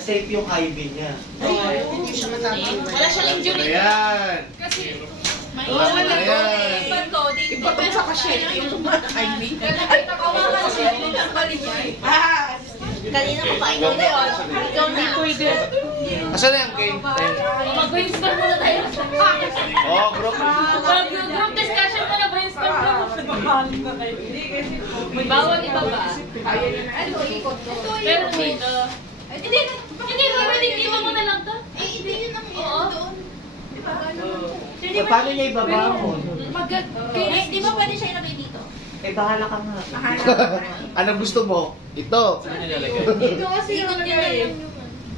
Safe yung IV niya. Hindi siya matatanggal. Wala siyang injury. Ayan. Kasi, Wala na yan. Iba pa sa kasya yung IV. Kanina ko pa, ikaw na yun. Ikaw na. Asan na yung Kane? Mag-brainstorm muna tayo. Oh, group. Group discussion muna, brainstorm muna. Bawal iba ba? Pero dito. Hindi ba pwedeng iwan mo na lang to? Hindi yun ang doon. Eh, paano niya ibabangon? Di ba pwede siya ilagay dito? Eh, bahala ka nga. Anong gusto mo? Ito. Dito kasi yung nilagay.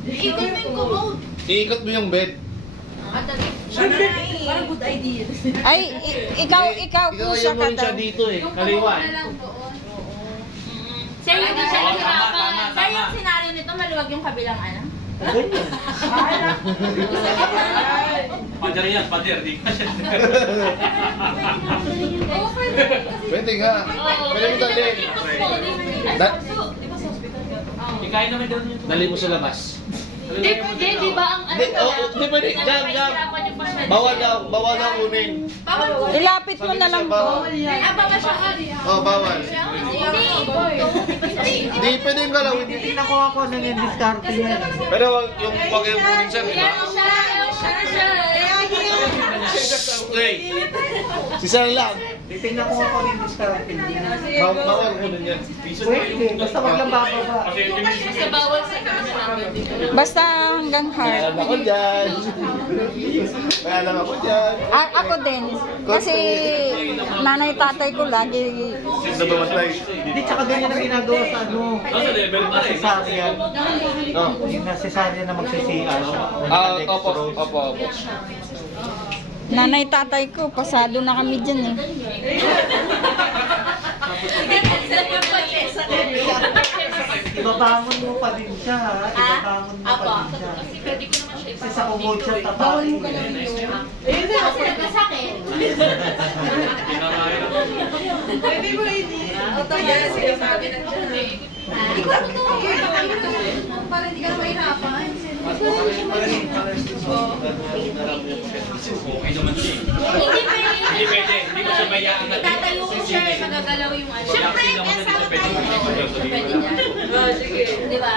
Ikot mo yung commode. Iikot mo yung bed. Parang good idea. Ay, ikaw kusya ka daw. dito eh. Kaliwa eh. Sa'yo hindi siya nahirapan. Sa'yo yung senaryo nito, maluwag yung kabilang ano? Ganyan. Pader yan, pader. Di ka siya. Pwede nga. Pwede mo dalhin. Ikain naman doon yung... Dali mo sa labas. Di ba ang ano Hindi pwede. Jam. Bawal daw kunin. Ilapit mo na lang po. Baka siya. Oh, bawal. Hindi. Hindi pwede yung galawin. Hindi nakuha ko na yung discarte niya. Pero wag yung kunin siya, di ba? Okay. Si Sir lang. Titingnan ko ako yung discarte niya. Bawal kunin yan. Pwede, basta wag lang bababa. Kasi bawal sa kanila. Basta hanggang heart. Alam ako dyan. Alam ako dyan. Ako din. Kasi nanay tatay ko lagi. Sino ba matay? Hindi, tsaka ganyan ang ginagawa sa ano. Nasa level pa rin. Cesarean. Oh. Yung cesarean na magsisian. Opo. Nanay tatay ko, pasado na kami dyan eh. Ibabangon mo pa din siya, ha? Ibabangon mo pa din siya. Kasi pwede ko naman siya Kasi sa kumod siya tapain. Hindi kasi nagkasakit. Pwede mo hindi. Kaya sinasabi na siya. Ikaw mo ito. Para hindi ka na mahirapan. Okay naman siya. Hindi pwede. Hindi mo siya bayaan natin. Tatayo ko siya, magagalaw yung ano. Siyempre, kasama tayo. Pwede niya. Sige. Di ba?